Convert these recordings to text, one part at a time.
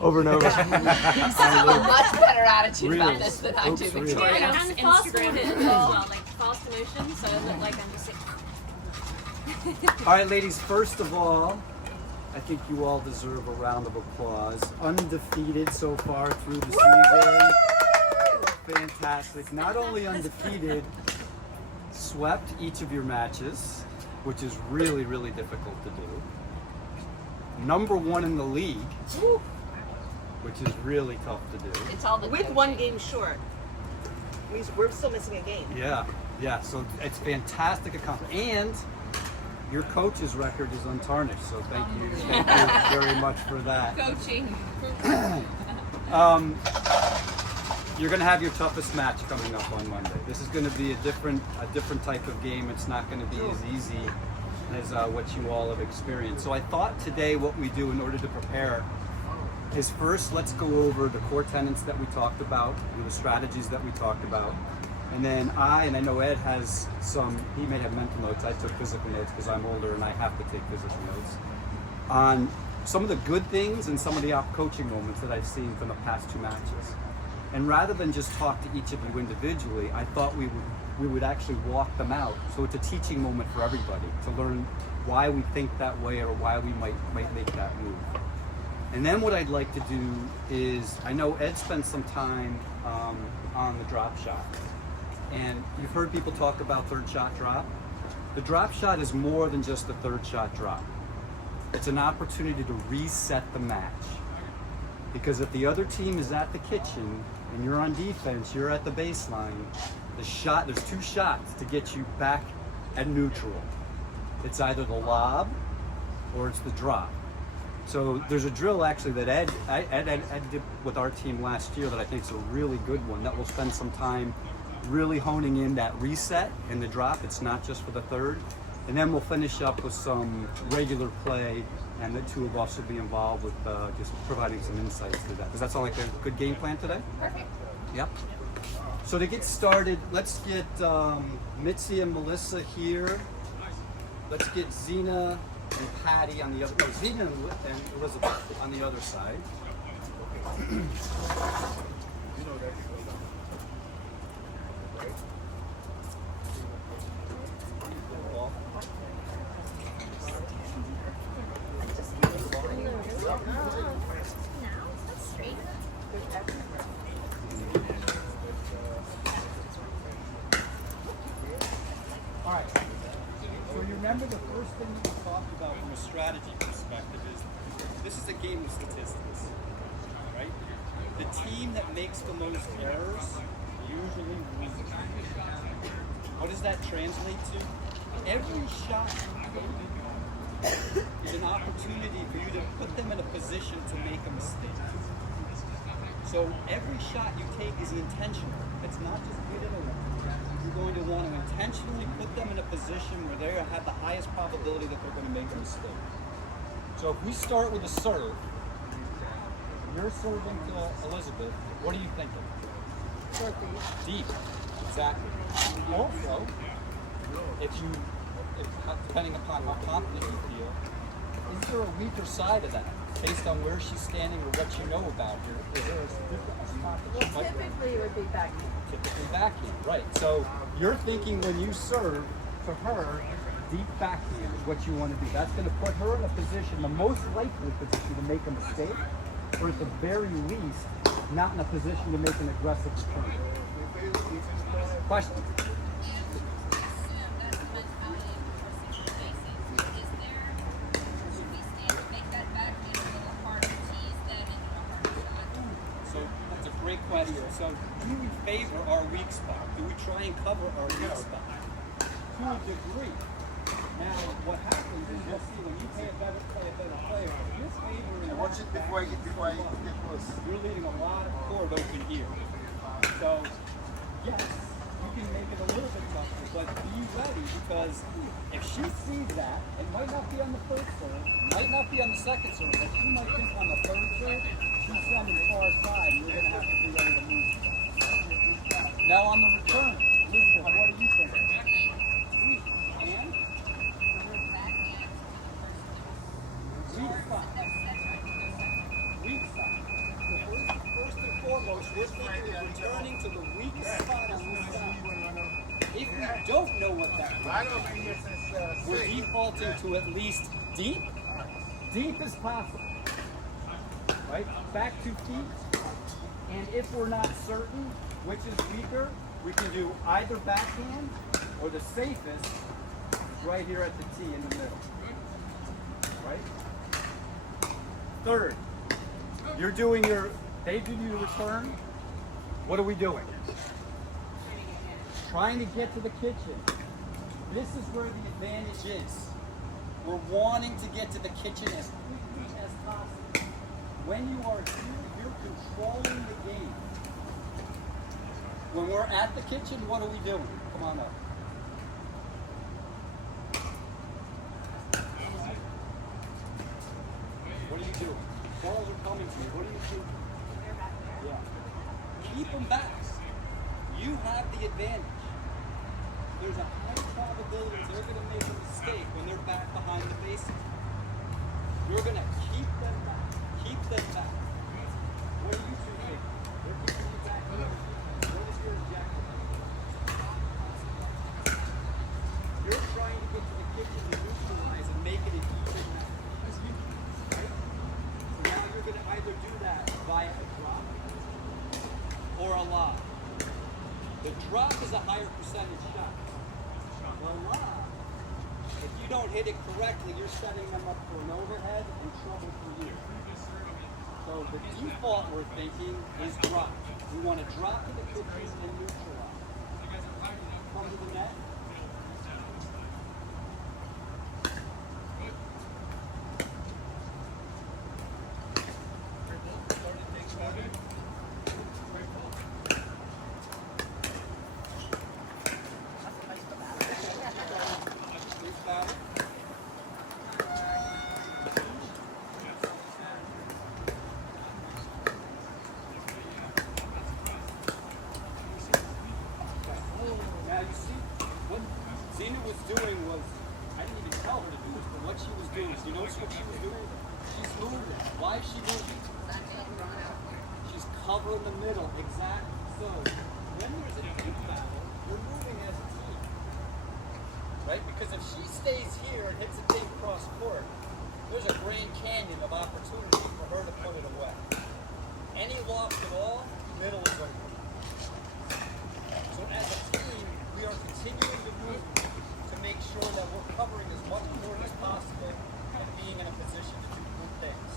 over and over. You have a much better attitude about Reels. this than I do, Oops, reels. Victoria. And false emotions as well, like false emotions, so I look like I'm just like... All right, ladies, first of all, I think you all deserve a round of applause. Undefeated so far through the season. Fantastic. Not only undefeated, swept each of your matches, which is really, really difficult to do. #1 in the league, which is really tough to do. It's all the With coaching. one game short. We're still missing a game. Yeah, so it's fantastic accomplishment. And your coach's record is untarnished, so thank you very much for that. Coaching. You're going to have your toughest match coming up on Monday. This is going to be a different type of game. It's not going to be as easy as what you all have experienced. So I thought today what we do in order to prepare is first let's go over the core tenets that we talked about and the strategies that we talked about. And then I know Ed has he may have mental notes. I took physical notes because I'm older and I have to take physical notes on some of the good things and some of the coaching moments that I've seen from the past 2 matches. And rather than just talk to each of you individually, I thought we would actually walk them out. So it's a teaching moment for everybody to learn why we think that way or why we might make that move. And then what I'd like to do is, I know Ed spent some time on the drop shot. And you've heard people talk about third shot drop. The drop shot is more than just a third shot drop. It's an opportunity to reset the match. Because if the other team is at the kitchen and you're on defense, you're at the baseline, there's 2 shots to get you back at neutral. It's either the lob or it's the drop. So there's a drill actually that Ed did with our team last year that I think is a really good one that we'll spend some time really honing in that reset and the drop. It's not just for the third. And then we'll finish up with some regular play, and the 2 of us will be involved with just providing some insights to that. Does that sound like a good game plan today? Perfect. Yep. So to get started, let's get Mitzi and Melissa here. Let's get Zena and Patty on the other. No, Zena and Elizabeth on the other side. All right. So you remember the first thing that we talked about from a strategy perspective is this is a game of statistics, right? The team that makes the most errors usually loses. What does that translate to? Every shot you take is an opportunity for you to put them in a position to make a mistake. So every shot you take is intentional. It's not just hit it or not. You're going to want to intentionally put them in a position where they have the highest probability that they're going to make a mistake. So if we start with a serve, you're serving to Elizabeth, what are you thinking? Deep. Exactly. Also, if depending upon how confident you feel, is there a weaker side of that? Based on where she's standing or what you know about her, is there a different spot that she might Typically it would be backhand. typically backhand, right? So you're thinking when you serve to her, deep backhand is what you want to do. That's going to put her in a position, the most likely position to make a mistake, or at the very least, not in a position to make an aggressive return. Question? Great question. So, do we favor our weak spot? Do we try and cover our weak spot? To a degree. Now, what happens is you'll see when you play a better player, this favor. Watch it before I get close. You're leaving a lot of court open here. So, yes, you can make it a little bit tougher, but be ready because if she sees that, it might not be on the first serve, might not be on the second serve, but she might think on the third serve, she's sending far side, you're going to have to be ready to move. Now on the return, Elizabeth, what are you thinking? And? Weak side. Weak side. we're thinking of returning to the weakest spot on the side. If we don't know what that I is, don't think this is we're defaulting to at least deep. Deep as possible. Right? Back 2 feet. And if we're not certain which is weaker, we can do either backhand or the safest right here at the tee in the middle. Right? Third, you're doing your, they do your return. What are we doing? Trying to get to the kitchen. This is where the advantage is. We're wanting to get to the kitchen as quickly as possible. When you are here, you're controlling the game. When we're at the kitchen, what are we doing? Come on up. What are you doing? Balls are coming to you. What are you doing? Yeah. Keep them back. You have the advantage. There's a high probability they're going to make a mistake when they're back behind the bases. You're going to keep them back. Keep them back. What are you two doing? They're keeping you back. What is your objective? You're trying to get to the kitchen to neutralize and make it an even match. Right? So now you're going to either do that via a drop or a lob. The drop is a higher percentage shot. The lob, if you don't hit it correctly, you're setting them up for an overhead and trouble for you. So the default we're thinking is drop. We want to drop to the kitchen and neutralize. Come to the net. Now you see, what Zena was doing was, I didn't even tell her to do this, but what she was doing, you notice what she was doing? She's moving. Why is she moving? She's covering the middle, exactly. So, when there's a deep battle, you're moving as a team. Right? Because if she stays here and hits a thing cross court, there's a Grand Canyon of opportunity for her to put it away. Any loft at all, middle is open. So as a team, we are continuing to move to make sure that we're covering as much court as possible and being in a position to do good things.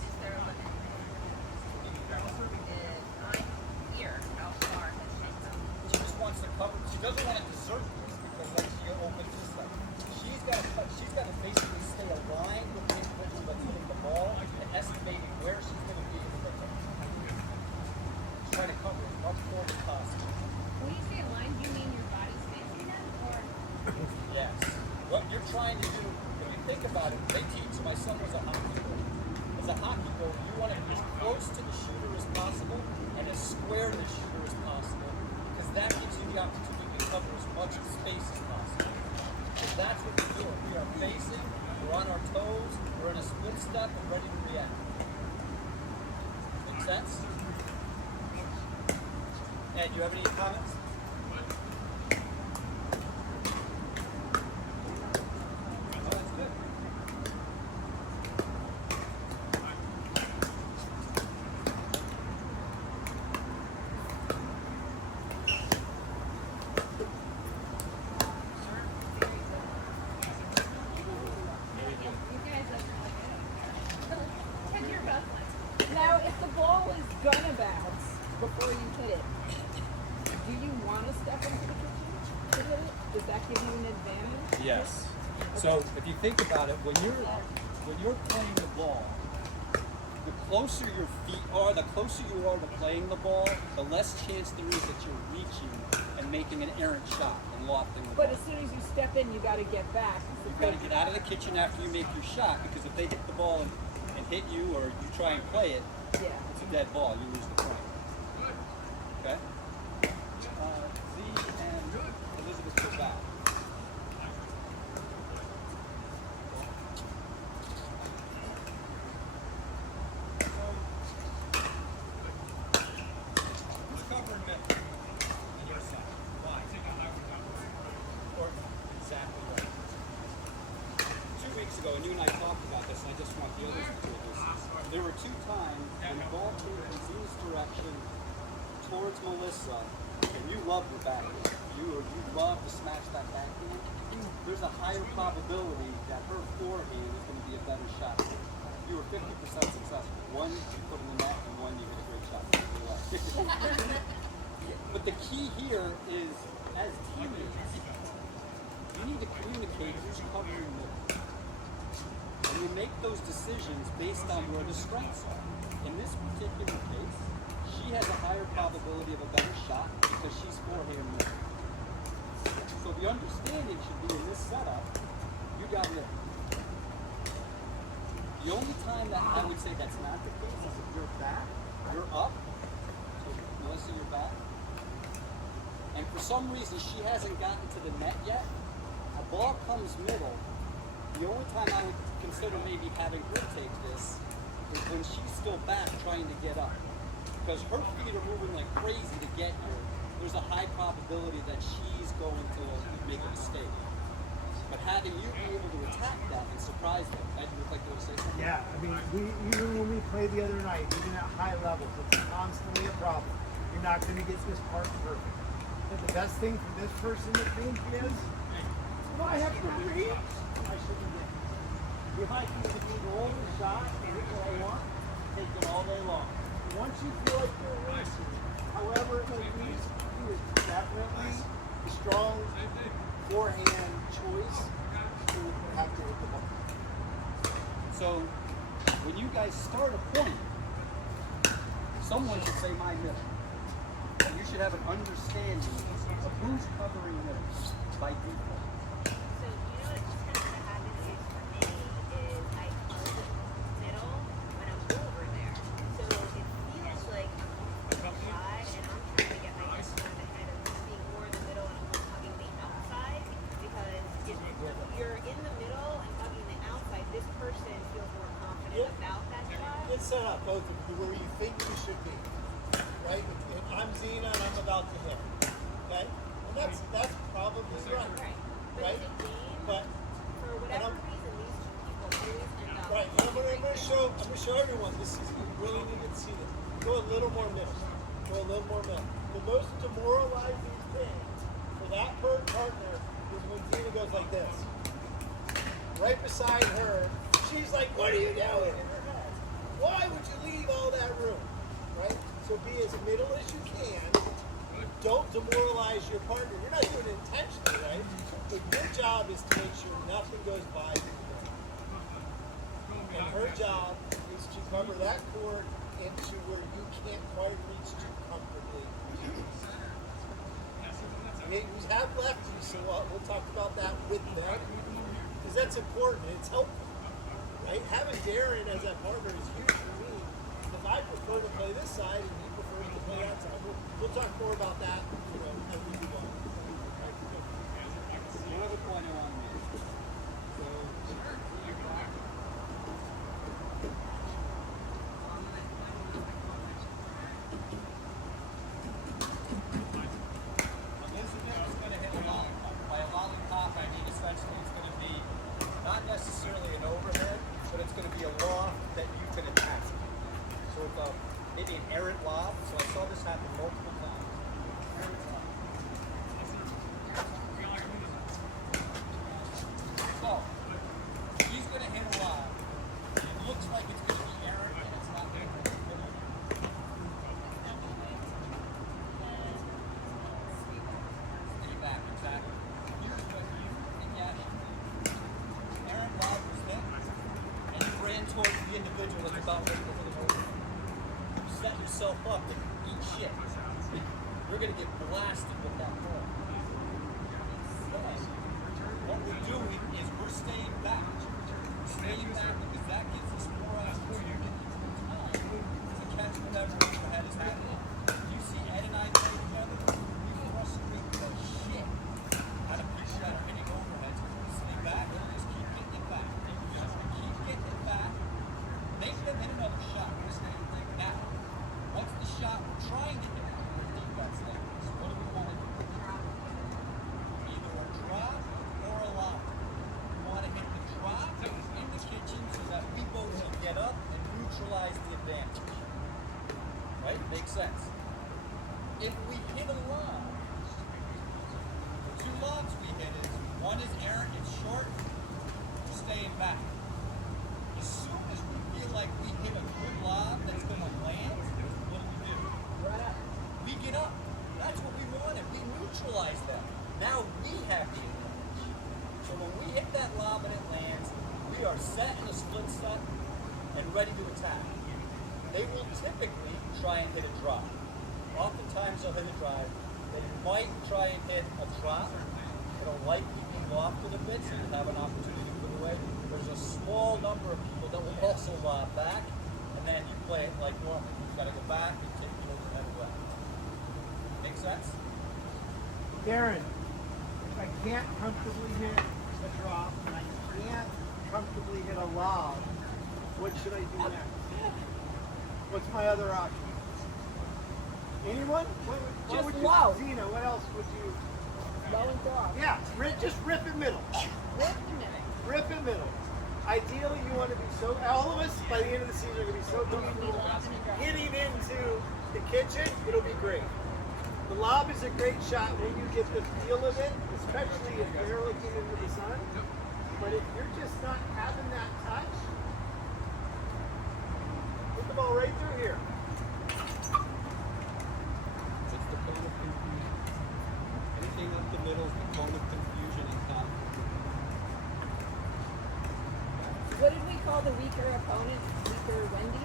She just wants to cover. She doesn't want to desert this because like she opens this up. She's got to basically stay aligned with the individual that's hitting the ball and estimating where she's going to be in the rhythm. She's trying to cover as much court as possible. When you say aligned, do you mean your body's facing them, or? Yes. What you're trying to do, if you think about it, they teach, my son was a hockey goalie. As a hockey goalie, you want to be as close to the shooter as possible and as square to the shooter as possible because that gives you the opportunity to cover as much space as possible. So that's what we're doing. We are facing, we're on our toes, we're in a split step and ready to react. Make sense? Ed, do you have any comments? Oh, that's good. Now, if the ball is gonna bounce before you hit it, do you want to step into the kitchen to hit it? Does that give you an advantage? Yes. So if you think about it, when you're playing the ball, the closer your feet are, the closer you are to playing the ball, the less chance there is that you're reaching and making an errant shot and lofting the ball. But as soon as you step in, you got to get back. You've got to get out of the kitchen after you make your shot because if they hit the ball and hit you or you try and play it, Yeah. it's a dead ball. You lose the point. Okay? Z and Elizabeth go back. Who's about this, and I just want the others to hear this. There were 2 times when the ball came in Z's direction towards Melissa, and you love the backhand. You love to smash that backhand. There's a higher probability that her forehand is going to be a better shot. You were 50% successful. One, you put in the net, and one, you hit a great shot. But the key here is, as teammates, you need to communicate who's covering what. And you make those decisions based on where the strengths are. In this particular case, she has a higher probability of a better shot because she's forehand middle. So the understanding should be in this setup, you got middle. The only time that I would say that's not the case is if you're back, you're up. So Melissa, you're back. And for some reason she hasn't gotten to the net yet. A ball comes middle. The only time I would consider maybe having her take this is when she's still back trying to get up. Because her feet are moving like crazy to get here. There's a high probability that she's going to make a mistake. But having you be able to attack that and surprise them, that you look like you were saying something. Yeah, I mean, even when we played the other night, even at high levels, it's constantly a problem. You're not going to get this part perfect. But the best thing for this person to think is, well, I have to reach. I shouldn't get it. If I can roll the shot and hit what I want, take it all day long. Once you feel like you're reaching, however it may reach, you is definitely a strong forehand choice to have to hit the ball. So when you guys start a point, someone should say my middle. And you should have an understanding of who's covering middle by default. So you know what's kind of what happens is for me is I cover the middle when I'm over there. So it feels like I'm wide and I'm trying to get my hands on the head of being more in the middle and almost hugging the outside because if you're in the middle and hugging the outside, this person feels more confident about that shot. Get set up, both of you, where you think you should be. Right? If I'm Zena and I'm about to hit. Okay? And that's probably right. But Right? in a game, But for whatever reason, these two people always end up. right, and I'm gonna show everyone this is you really need to see this. Go a little more middle. Go a little more middle. The most demoralizing thing for that partner is when Zena goes like this. Right beside her, she's like, what are you doing? In her head. Why would you leave all that room? Right? So be as middle as you can. Don't demoralize your partner. You're not doing it intentionally, right? But your job is to make sure nothing goes by you. And her job is to cover that court into where you can't quite reach too comfortably. We have lefties, so we'll talk about that with them. Because that's important. It's helpful. Right? Having Darren as that partner is huge for me. Because I prefer to play this side and he prefers to play that side. We'll talk more about that, as we go on. One other point I want to make. So, Elizabeth is going to hit a lollipop. By a lollipop, I mean essentially it's going to be not necessarily an overhead, but it's going to be a lob that you can attack. So it's maybe an errant lob. So I saw this happen multiple times. Errant lob. So he's going to hit a lob. It looks like it's going to be errant, and it's not going to be. Stay back, exactly. Here's what you think you should do. Errant lob was hit, and you ran towards the individual that's about ready to hit it over. You set yourself up to eat shit. You're going to get blasted with that ball. What we're doing is we're staying back. We're staying back because that gives us more opportunity time to catch whatever the head is happening. You see Ed and I play together, we frustrate the shit out of people that are hitting overheads. We stay back and just keep getting it back. Keep getting it back. Make them hit another shot. Now, what's the shot we're trying to hit? Defense like this. What do we want to do? Either a drop or a lob. We want to hit the drop in the kitchen so advantage. Right? Makes sense. If we hit a lob, the two lobs we hit is one is errant, it's short, we're staying back. As soon as we feel like we hit a good lob that's going to land, what do? Right up. We get up. That's what we wanted. We neutralize them. Now we have the advantage. So when we hit that lob and it lands, we are set in a split set and ready to attack. They will typically try and hit a drop. Oftentimes they'll hit a drive. They might try and hit a drop. It'll likely be lofted a bit, so you'll have an opportunity to put away. There's a small number of people that will also lob back, and then you play it like normal. You've got to go back and take the overhead away. Make sense? Darren, if I can't comfortably hit a drop and I can't comfortably hit a lob, what should I do next? What's my other option? Anyone? What would you, low. Zena, what else would you? Low and throw. Yeah, just rip it middle. Rip the minute. Rip it middle. Ideally, you want to be so, all of us by the end of the season are going to be so comfortable hitting into the kitchen, it'll be great. The lob is a great shot when you get the feel of it, especially if you're looking into the sun. But if you're just not having that touch, put the ball right through here. It's the cone of confusion. Anything up the middle is the cone of confusion and conflict. What did we call the weaker opponent? Weaker Wendy?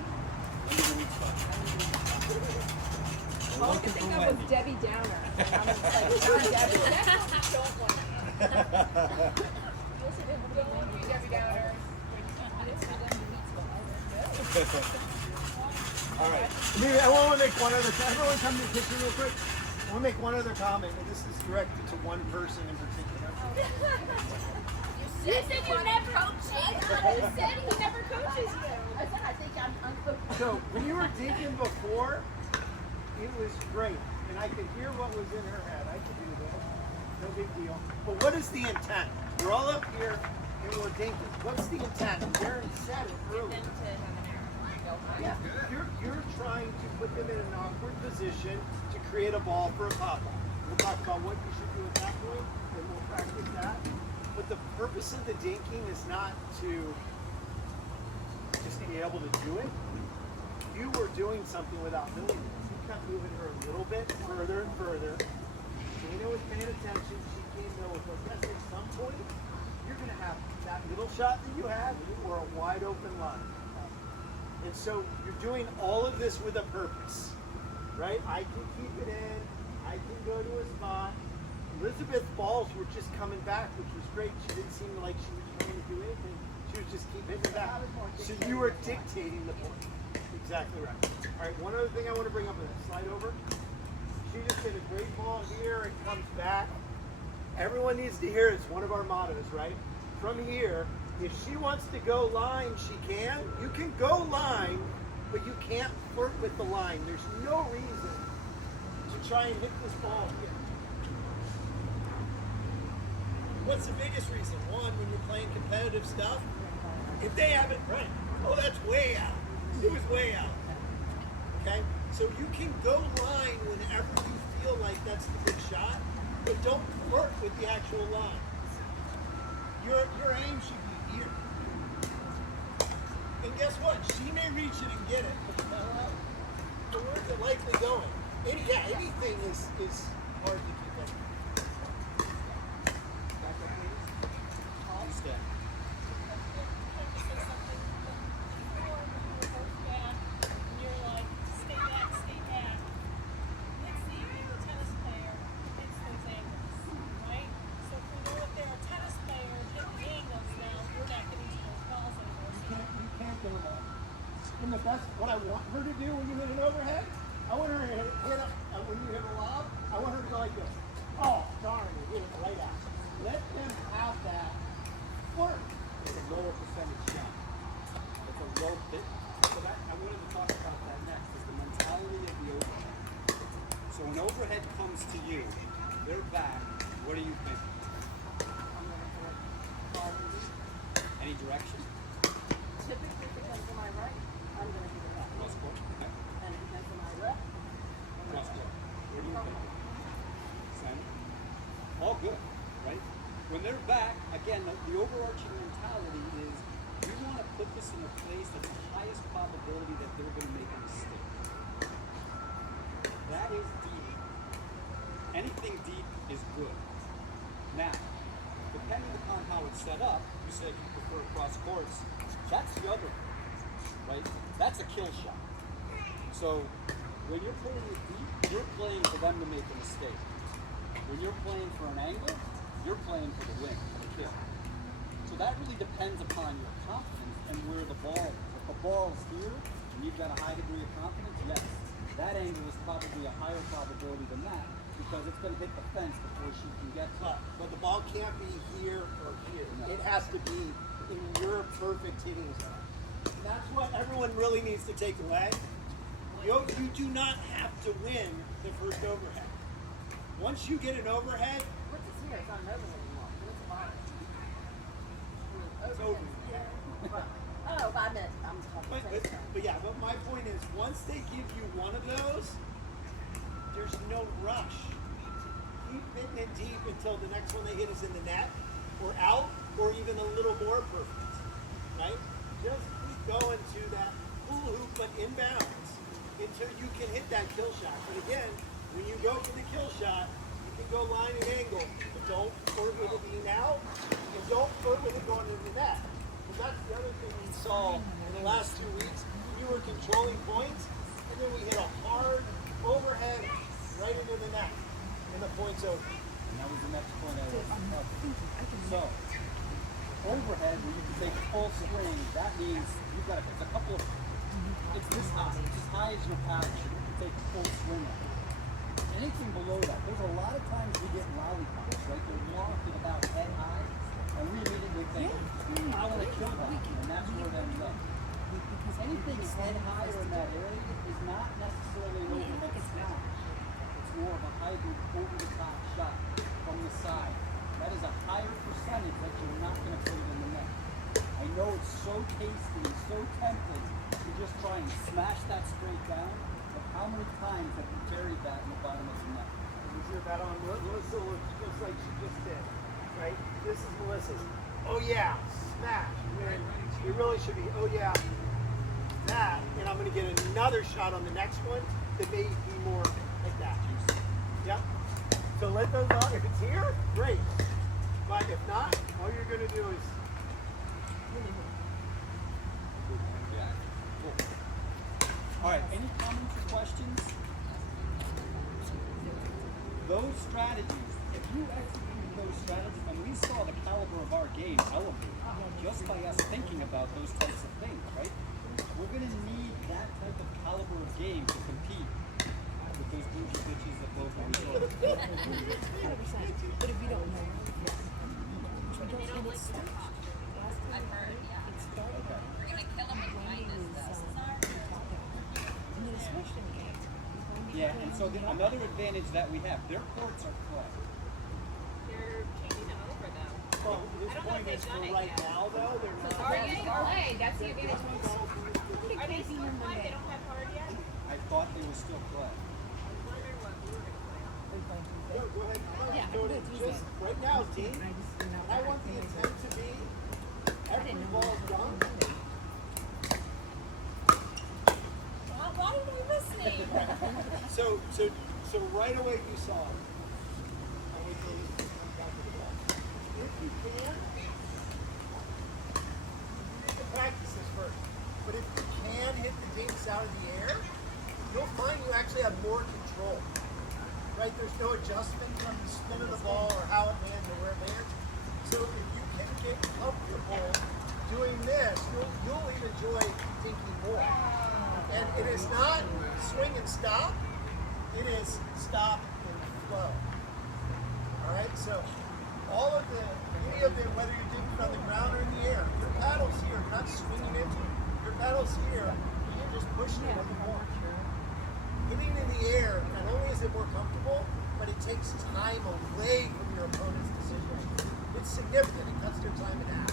All I could think of was Debbie Downer. I'm like, John Debbie. Don't want Debbie Downer. All right. I want to make one other. Everyone come to the kitchen real quick. I want to make one other comment, and this is directed to one person in particular. You said you never coach it. You said he never coaches you. I said I think I'm uncooked. So when you were dinking before, it was great, and I could hear what was in her head. I could do that. No big deal. But what is the intent? We're all up here and we're dinking. What's the intent? Darren said it earlier. Yeah, you're trying to put them in an awkward position to create a ball for a pop-up. We'll talk about what you should do at that point, and we'll practice that. But the purpose of the dinking is not to just be able to do it. You were doing something without moving it. You kept moving her a little bit further and further. Dana was paying attention. She came there with us. At some point, you're going to have that middle shot that you had or a wide open line. And so you're doing all of this with a purpose, right? I can keep it in. I can go to a spot. Elizabeth's balls were just coming back, which was great. She didn't seem like she was trying to do anything. She was just keeping it back. So you were dictating the point. Exactly right. All right, one other thing I want to bring up with that. Slide over. She just hit a great ball here. It comes back. Everyone needs to hear it's one of our mottos, right? From here, if she wants to go line, she can. You can go line, but you can't flirt with the line. There's no reason to try and hit this ball here. What's the biggest reason? One, when you're playing competitive stuff, if they have it right, oh, that's way out. It was way out. Okay? So you can go line whenever you feel like that's the good shot, but don't flirt with the actual line. Your aim should be here. And guess what? She may reach it and get it, but where's it likely going? Anything is hard to keep up. Back up, please. Step. And the best, what I want her to do when you hit an overhead, I want her to hit when you hit a lob, I want her to go like this. Oh, darn, you hit it right out. Let them have that flirt. It's a lower percentage shot. It's a low bit. So that I wanted to talk about that next is the mentality of the overhead. So when overhead comes to you, they're back. What do you think? Any direction? Typically, because to my right, I'm going to do that. Most back, again, the overarching mentality is we want to put this in a place that's the highest probability that they're going to make a mistake. That is deep. Anything deep is good. Now, depending upon how it's set up, you said you prefer cross courts, that's the other one, right? That's a kill shot. So when you're putting it deep, you're playing for them to make a mistake. When you're playing for an angle, you're playing for the win, for the kill. So that really depends upon your confidence and where the ball is. If the ball's here and you've got a high degree of confidence, yes, that angle is probably a higher probability than that because it's going to hit the fence before she can get to it. But the ball can't be here or here. No. It has to be in your perfect hitting zone. That's what everyone really needs to take away. You do not have to win the first overhead. Once you get an overhead, What's this here? It's not an overhead anymore. What's the bottom? it's over. Oh, 5 minutes. I'm talking. But yeah, but my point is, once they give you one of those, there's no rush. Keep hitting it deep until the next one they hit is in the net, or out, or even a little more perfect. Right? Just keep going to that hula hoop, but inbounds, until you can hit that kill shot. But again, when you go for the kill shot, you can go line and angle, but don't flirt with it being out, and don't flirt with it going into the net. Because that's the other thing we saw in the last 2 weeks. We were controlling points, and then we hit a hard overhead right into the net, and the point's over. And that was the next point I was covering. So, overhead, when you can take full swing, that means you've got it's a couple of, it's this high. It's as high as your parachute. You can take a full swing at it. Anything below that, there's a lot of times we get lollipops, right? They're lofted about head high, and we immediately think, I want to kill that, and that's where that ends up. Anything head higher in that area is not necessarily an overhead smash. It's more of a hybrid over-the-top shot from the side. That is a higher percentage that you're not going to put it in the net. I know it's so tasty and so tempting to just try and smash that straight down, but how many times have you carried that in the bottom of the net? You hear that on Melissa looks just like she just did, right? This is Melissa's. Oh yeah, smash. When it really should be, oh yeah, that, and I'm going to get another shot on the next one that may be more like that. Yep. So let those out. If it's here, great. But if not, all you're going to do is. Yeah. Cool. All right. Any comments or questions? Those strategies, if you executed those strategies, and we saw the caliber of our game elevate just by us thinking about those types of things, right? We're going to need that type of caliber of game to compete with those bougie bitches that blow from the 100%. But if we don't know, They don't like to talk. I've heard, yeah. Okay. We're gonna kill them with kindness, though. especially in games. Yeah, and so another advantage that we have, their courts are clay. They're changing them over, though. Well, this I don't know point if is they've for done it right yet. now, though. They're not. Are you? Clay, that's the advantage. Are they still clay? They don't have hard yet? I thought they were still clay. I was wondering what we were gonna play. Go ahead. Yeah, Go I ahead. would. Just right now, Dean. I want the intent to be every ball done. Why didn't we listening? So right away you saw it. I would say, if you can practice this first. But if you can hit the dinks out of the air, you'll find you actually have more control. Right? There's no adjustment from the spin of the ball or how it lands or where it lands. So if you can get comfortable doing this, you'll even enjoy thinking more. And it is not swing and stop. It is stop and flow. All right. So any of them, whether you're digging from the ground or in the air, your paddle's here. You're not swinging into it. Your paddle's here. You're just pushing it when you want. Hitting in the air, not only is it more comfortable, but it takes time away from your opponent's decision. It's significant. It cuts their time in half.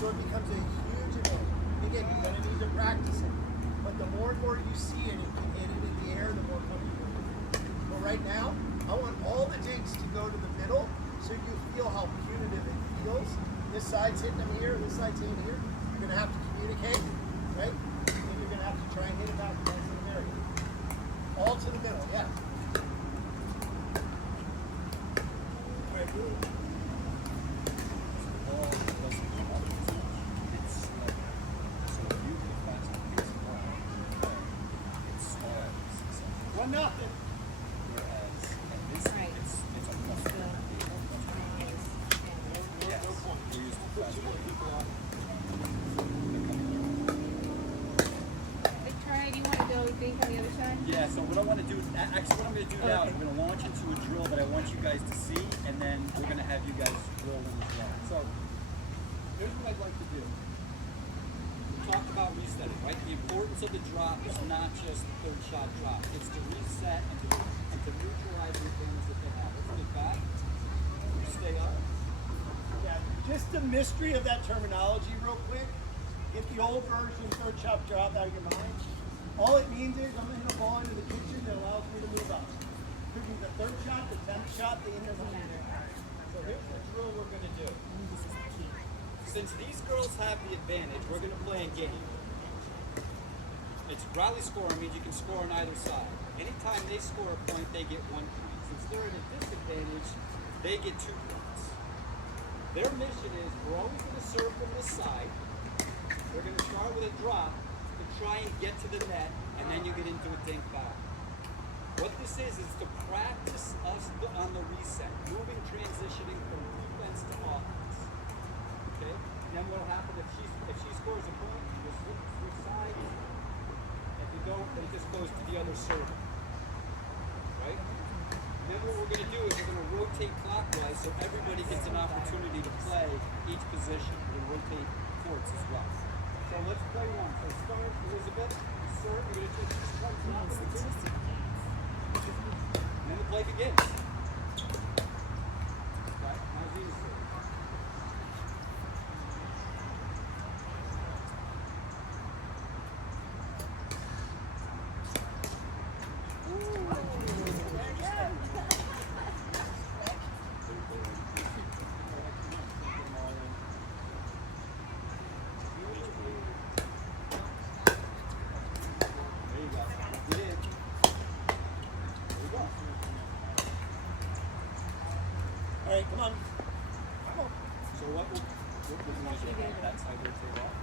So it becomes a huge advantage. Again, you're going to need to practice it. But the more and more you see it and you can hit it in the air, the more comfortable you feel. But right now, I want all the dinks to go to the middle so you feel how punitive it heels. This side's hitting them here, this side's hitting here. You're gonna have to communicate, right? Then you're gonna have to try and hit it back to the area. All to the middle, yeah. All right, good. One nothing. Victoria, do you want to go think on the other side? Yeah, so what I want to do, actually what I'm going to do now is I'm going to launch into a drill that I want you guys to see, and then we're going to have you guys drill in as well. So, here's what I'd like to do. We talked about resetting, right? The importance of the drop is not just the third shot drop. It's to reset and to neutralize the things that they have. Let's get back. Stay up. Yeah, just the mystery of that terminology real quick. Get the old version third shot drop out of your mind. All it means is I'm hitting a ball into the kitchen that allows me to move up. Could be the third shot, the 10th shot, the intermediate. So here's the drill we're going to do. Since these girls have the advantage, we're going to play a game. It's rally scoring means you can score on either side. Anytime they score a point, they get 1 point. Since they're at a disadvantage, they get 2 points. Their mission is we're always going to serve from this side. We're going to start with a drop to try and get to the net, and then you get into a dink back. What this is to practice us on the reset, moving, transitioning from defense to offense. Okay? Then what'll happen if she scores a point, you just switch sides. If you don't, then it just goes to the other server. Right? Then what we're going to do is we're going to rotate clockwise so everybody gets an opportunity to play each position. We're going to rotate courts as well. So let's play one. So start, Elizabeth, serve. You're going to just one drop of the two. And then the play begins. Right? Now Zina's serve. All right, come on. So what we'll do is that side will take off.